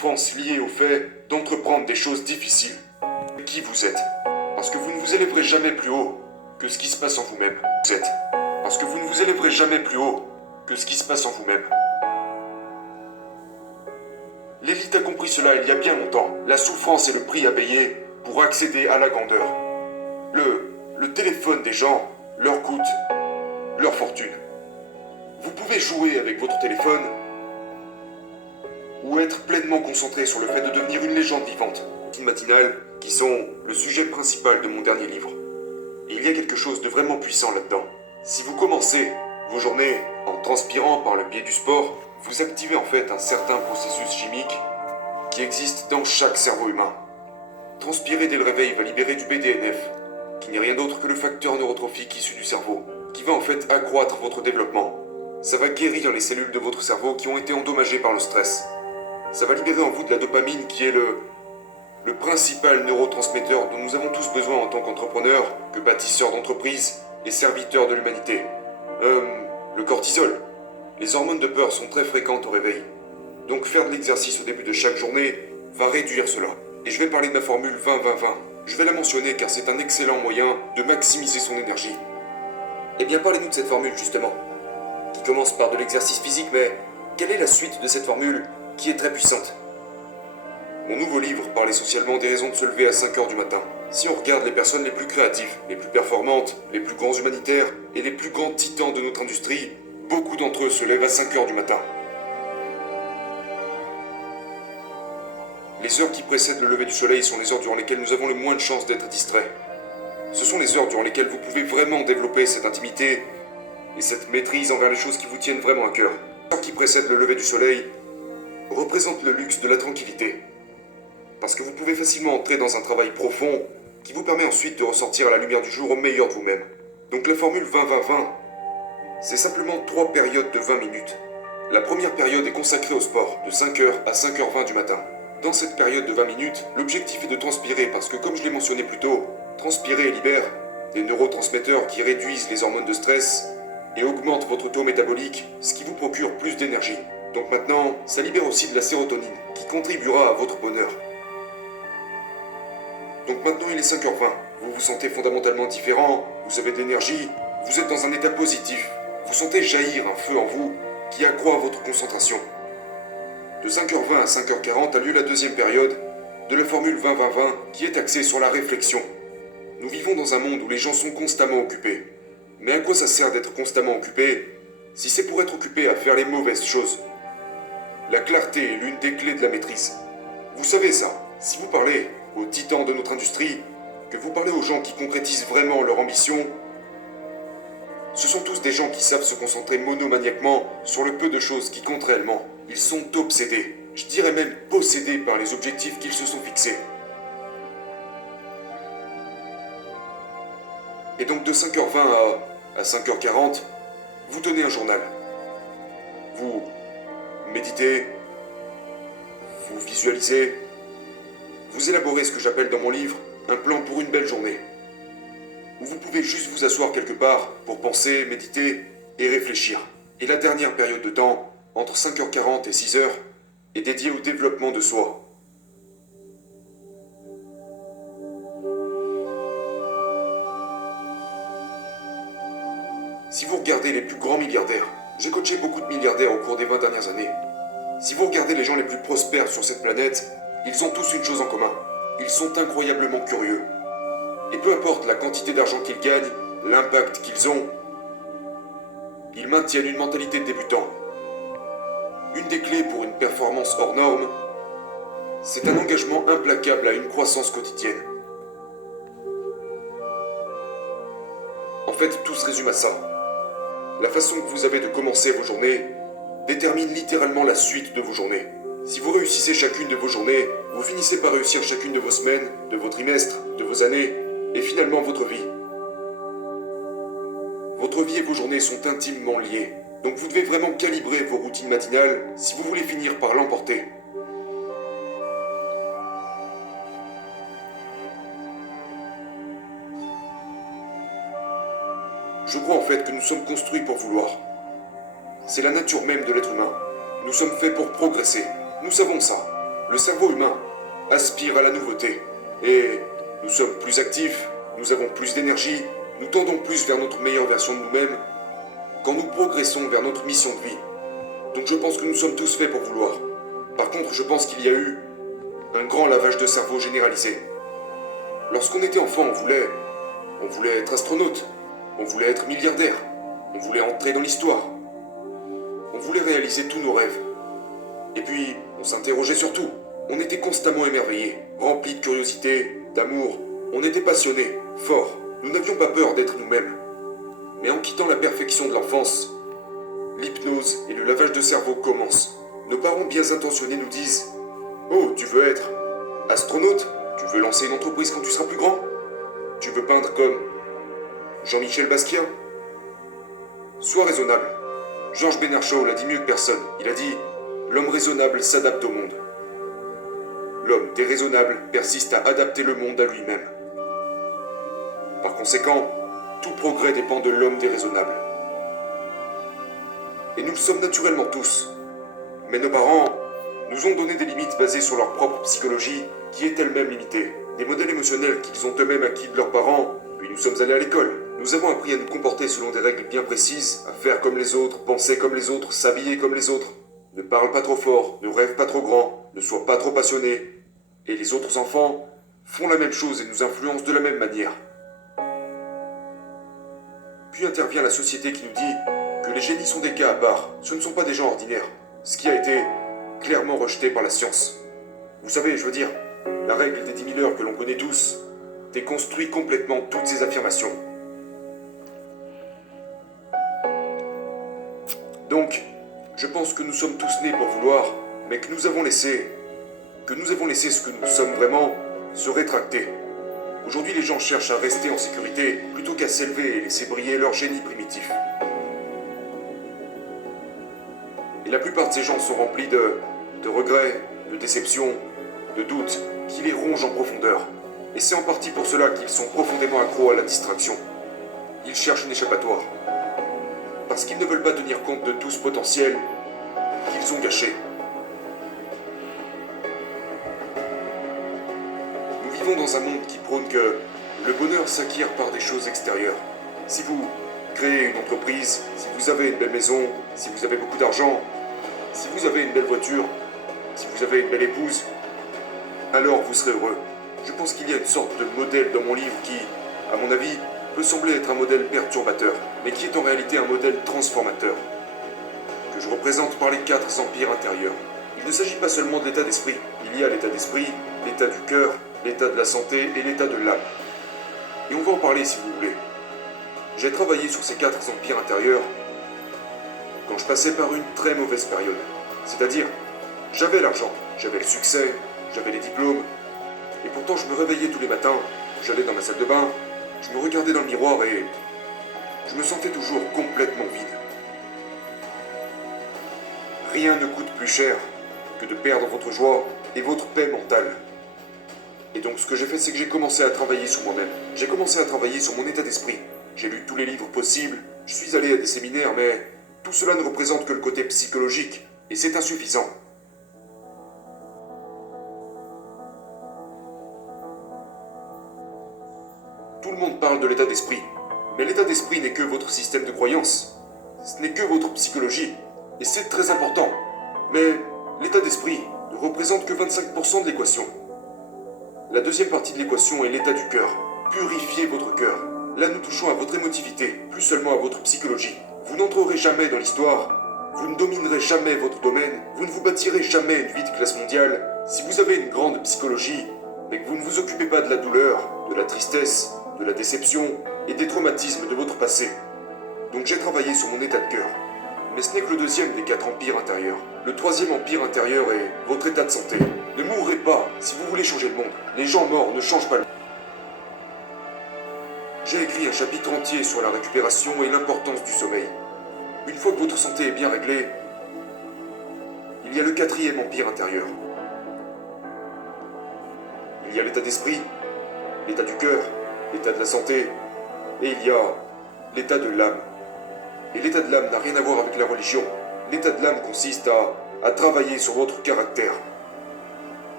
souffrance liée au fait d'entreprendre des choses difficiles. Qui vous êtes. Parce que vous ne vous élèverez jamais plus haut que ce qui se passe en vous-même. Vous êtes. Parce que vous ne vous élèverez jamais plus haut que ce qui se passe en vous-même. L'élite a compris cela il y a bien longtemps. La souffrance est le prix à payer pour accéder à la grandeur. Le téléphone des gens leur coûte leur fortune. Vous pouvez jouer avec votre téléphone ou être pleinement concentré sur le fait de devenir une légende vivante. Matinales qui sont le sujet principal de mon dernier livre. Et il y a quelque chose de vraiment puissant là-dedans. Si vous commencez vos journées en transpirant par le biais du sport, vous activez en fait un certain processus chimique qui existe dans chaque cerveau humain. Transpirer dès le réveil va libérer du BDNF, qui n'est rien d'autre que le facteur neurotrophique issu du cerveau, qui va en fait accroître votre développement. Ça va guérir les cellules de votre cerveau qui ont été endommagées par le stress. Ça va libérer en vous de la dopamine qui est le principal neurotransmetteur dont nous avons tous besoin en tant qu'entrepreneurs, que bâtisseurs d'entreprises et serviteurs de l'humanité. Le cortisol. Les hormones de peur sont très fréquentes au réveil. Donc faire de l'exercice au début de chaque journée va réduire cela. Et je vais parler de ma formule 20-20-20. Je vais la mentionner car c'est un excellent moyen de maximiser son énergie. Eh bien, parlez-nous de cette formule justement, qui commence par de l'exercice physique, mais quelle est la suite de cette formule qui est très puissante? Mon nouveau livre parle essentiellement des raisons de se lever à 5h du matin. Si on regarde les personnes les plus créatives, les plus performantes, les plus grands humanitaires et les plus grands titans de notre industrie, beaucoup d'entre eux se lèvent à 5h du matin. Les heures qui précèdent le lever du soleil sont les heures durant lesquelles nous avons le moins de chances d'être distraits. Ce sont les heures durant lesquelles vous pouvez vraiment développer cette intimité et cette maîtrise envers les choses qui vous tiennent vraiment à cœur. Les heures qui précèdent le lever du soleil représentent le luxe de la tranquillité. Parce que vous pouvez facilement entrer dans un travail profond qui vous permet ensuite de ressortir à la lumière du jour au meilleur de vous-même. Donc la formule 20-20-20, c'est simplement 3 périodes de 20 minutes. La première période est consacrée au sport, de 5h à 5h20 du matin. Dans cette période de 20 minutes, l'objectif est de transpirer parce que comme je l'ai mentionné plus tôt, transpirer libère des neurotransmetteurs qui réduisent les hormones de stress et augmentent votre taux métabolique, ce qui vous procure plus d'énergie. Donc maintenant, ça libère aussi de la sérotonine qui contribuera à votre bonheur. Donc maintenant il est 5h20, vous vous sentez fondamentalement différent, vous avez de l'énergie, vous êtes dans un état positif, vous sentez jaillir un feu en vous qui accroît votre concentration. De 5h20 à 5h40 a lieu la deuxième période de la formule 20-20-20 qui est axée sur la réflexion. Nous vivons dans un monde où les gens sont constamment occupés. Mais à quoi ça sert d'être constamment occupé si c'est pour être occupé à faire les mauvaises choses? La clarté est l'une des clés de la maîtrise. Vous savez ça, si vous parlez aux titans de notre industrie, que vous parlez aux gens qui concrétisent vraiment leur ambition, ce sont tous des gens qui savent se concentrer monomaniaquement sur le peu de choses qui comptent réellement. Ils sont obsédés, je dirais même possédés par les objectifs qu'ils se sont fixés. Et donc de 5h20 à 5h40, vous tenez un journal. Vous méditez, vous visualisez, vous élaborez ce que j'appelle dans mon livre un plan pour une belle journée. Où vous pouvez juste vous asseoir quelque part pour penser, méditer et réfléchir. Et la dernière période de temps, entre 5h40 et 6h, est dédiée au développement de soi. Si vous regardez les plus grands milliardaires, j'ai coaché beaucoup de milliardaires au cours des 20 dernières années. Si vous regardez les gens les plus prospères sur cette planète, ils ont tous une chose en commun. Ils sont incroyablement curieux. Et peu importe la quantité d'argent qu'ils gagnent, l'impact qu'ils ont, ils maintiennent une mentalité de débutant. Une des clés pour une performance hors norme, c'est un engagement implacable à une croissance quotidienne. En fait, tout se résume à ça. La façon que vous avez de commencer vos journées détermine littéralement la suite de vos journées. Si vous réussissez chacune de vos journées, vous finissez par réussir chacune de vos semaines, de vos trimestres, de vos années, et finalement votre vie. Votre vie et vos journées sont intimement liées, donc vous devez vraiment calibrer vos routines matinales si vous voulez finir par l'emporter. Je crois en fait que nous sommes construits pour vouloir. C'est la nature même de l'être humain. Nous sommes faits pour progresser. Nous savons ça. Le cerveau humain aspire à la nouveauté. Et nous sommes plus actifs, nous avons plus d'énergie, nous tendons plus vers notre meilleure version de nous-mêmes quand nous progressons vers notre mission de vie. Donc je pense que nous sommes tous faits pour vouloir. Par contre, je pense qu'il y a eu un grand lavage de cerveau généralisé. Lorsqu'on était enfant, on voulait être astronaute, on voulait être milliardaire, on voulait entrer dans l'histoire, on voulait réaliser tous nos rêves. Et puis, on s'interrogeait sur tout. On était constamment émerveillés, remplis de curiosité, d'amour. On était passionnés, forts. Nous n'avions pas peur d'être nous-mêmes. Mais en quittant la perfection de l'enfance, l'hypnose et le lavage de cerveau commencent. Nos parents bien intentionnés nous disent « Oh, tu veux être astronaute? Tu veux lancer une entreprise quand tu seras plus grand? Tu veux peindre comme Jean-Michel Basquiat? Sois raisonnable. Georges Bernard Shaw l'a dit mieux que personne. Il a dit « L'homme raisonnable s'adapte au monde. L'homme déraisonnable persiste à adapter le monde à lui-même. » Par conséquent, tout progrès dépend de l'homme déraisonnable. Et nous le sommes naturellement tous. Mais nos parents nous ont donné des limites basées sur leur propre psychologie qui est elle-même limitée. Des modèles émotionnels qu'ils ont eux-mêmes acquis de leurs parents, puis nous sommes allés à l'école. Nous avons appris à nous comporter selon des règles bien précises, à faire comme les autres, penser comme les autres, s'habiller comme les autres. Ne parle pas trop fort, ne rêve pas trop grand, ne sois pas trop passionné. Et les autres enfants font la même chose et nous influencent de la même manière. Puis intervient la société qui nous dit que les génies sont des cas à part, ce ne sont pas des gens ordinaires, ce qui a été clairement rejeté par la science. Vous savez, je veux dire, la règle des 10 000 heures que l'on connaît tous déconstruit complètement toutes ces affirmations. Donc, je pense que nous sommes tous nés pour vouloir, mais que nous avons laissé ce que nous sommes vraiment se rétracter. Aujourd'hui, les gens cherchent à rester en sécurité plutôt qu'à s'élever et laisser briller leur génie primitif. Et la plupart de ces gens sont remplis de regrets, de déceptions, de doutes qui les rongent en profondeur. Et c'est en partie pour cela qu'ils sont profondément accros à la distraction. Ils cherchent une échappatoire. Parce qu'ils ne veulent pas tenir compte de tout ce potentiel qu'ils ont gâché. Nous vivons dans un monde qui prône que le bonheur s'acquiert par des choses extérieures. Si vous créez une entreprise, si vous avez une belle maison, si vous avez beaucoup d'argent, si vous avez une belle voiture, si vous avez une belle épouse, alors vous serez heureux. Je pense qu'il y a une sorte de modèle dans mon livre qui, à mon avis, peut sembler être un modèle perturbateur, mais qui est en réalité un modèle transformateur, que je représente par les 4 empires intérieurs. Il ne s'agit pas seulement de l'état d'esprit. Il y a l'état d'esprit, l'état du cœur, l'état de la santé et l'état de l'âme. Et on va en parler si vous voulez. J'ai travaillé sur ces 4 empires intérieurs quand je passais par une très mauvaise période. C'est-à-dire, j'avais l'argent, j'avais le succès, j'avais les diplômes, et pourtant je me réveillais tous les matins, j'allais dans ma salle de bain, je me regardais dans le miroir et je me sentais toujours complètement vide. Rien ne coûte plus cher que de perdre votre joie et votre paix mentale. Et donc ce que j'ai fait, c'est que j'ai commencé à travailler sur moi-même. J'ai commencé à travailler sur mon état d'esprit. J'ai lu tous les livres possibles, je suis allé à des séminaires, mais tout cela ne représente que le côté psychologique, et c'est insuffisant. Tout le monde parle de l'état d'esprit, mais l'état d'esprit n'est que votre système de croyance. Ce n'est que votre psychologie, et c'est très important. Mais l'état d'esprit ne représente que 25% de l'équation. La deuxième partie de l'équation est l'état du cœur. Purifiez votre cœur. Là, nous touchons à votre émotivité, plus seulement à votre psychologie. Vous n'entrerez jamais dans l'histoire, vous ne dominerez jamais votre domaine, vous ne vous bâtirez jamais une vie de classe mondiale si vous avez une grande psychologie, mais que vous ne vous occupez pas de la douleur, de la tristesse, de la déception et des traumatismes de votre passé. Donc j'ai travaillé sur mon état de cœur. Mais ce n'est que le deuxième des 4 empires intérieurs. Le troisième empire intérieur est votre état de santé. Ne mourrez pas si vous voulez changer le monde. Les gens morts ne changent pas le monde. J'ai écrit un chapitre entier sur la récupération et l'importance du sommeil. Une fois que votre santé est bien réglée, il y a le 4e empire intérieur. Il y a l'état d'esprit, l'état du cœur, l'état de la santé, et il y a l'état de l'âme. Et l'état de l'âme n'a rien à voir avec la religion. L'état de l'âme consiste à travailler sur votre caractère.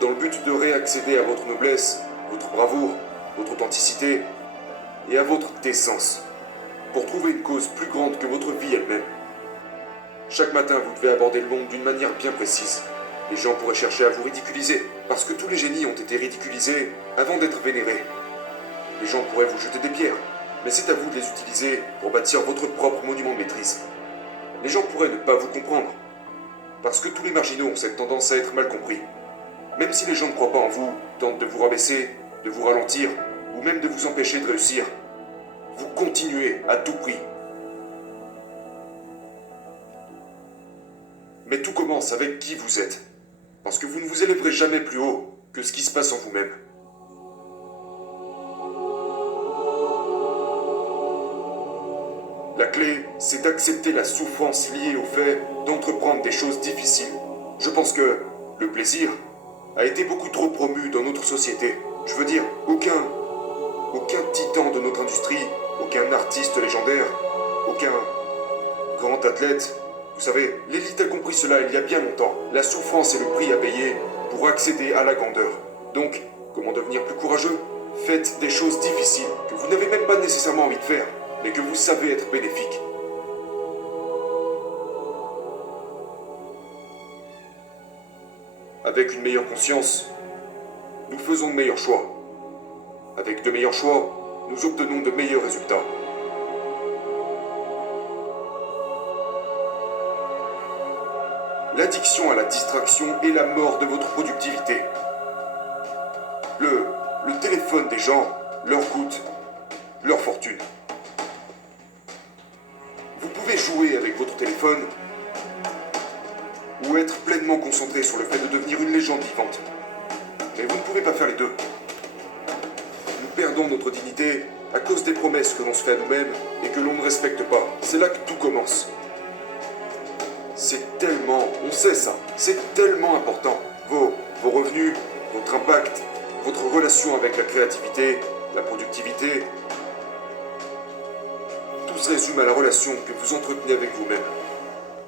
dans le but de réaccéder à votre noblesse, votre bravoure, votre authenticité et à votre décence, pour trouver une cause plus grande que votre vie elle-même. Chaque matin, vous devez aborder le monde d'une manière bien précise. Les gens pourraient chercher à vous ridiculiser, parce que tous les génies ont été ridiculisés avant d'être vénérés. Les gens pourraient vous jeter des pierres, mais c'est à vous de les utiliser pour bâtir votre propre monument de maîtrise. Les gens pourraient ne pas vous comprendre, parce que tous les marginaux ont cette tendance à être mal compris. Même si les gens ne croient pas en vous, tentent de vous rabaisser, de vous ralentir, ou même de vous empêcher de réussir, vous continuez à tout prix. Mais tout commence avec qui vous êtes, parce que vous ne vous élèverez jamais plus haut que ce qui se passe en vous-même. La clé, c'est d'accepter la souffrance liée au fait d'entreprendre des choses difficiles. Je pense que le plaisir a été beaucoup trop promu dans notre société. Je veux dire, aucun titan de notre industrie, aucun artiste légendaire, aucun grand athlète. Vous savez, l'élite a compris cela il y a bien longtemps. La souffrance est le prix à payer pour accéder à la grandeur. Donc, comment devenir plus courageux? Faites des choses difficiles que vous n'avez même pas nécessairement envie de faire, mais que vous savez être bénéfiques. Avec une meilleure conscience, nous faisons de meilleurs choix. Avec de meilleurs choix, nous obtenons de meilleurs résultats. L'addiction à la distraction est la mort de votre productivité. Le téléphone des gens leur coûte leur fortune. Vous pouvez jouer avec votre téléphone ou être pleinement concentré sur le fait de devenir une légende vivante. Mais vous ne pouvez pas faire les deux. Nous perdons notre dignité à cause des promesses que l'on se fait à nous-mêmes et que l'on ne respecte pas. C'est là que tout commence. C'est tellement, on sait ça, c'est tellement important. Vos revenus, votre impact, votre relation avec la créativité, la productivité, tout se résume à la relation que vous entretenez avec vous-même.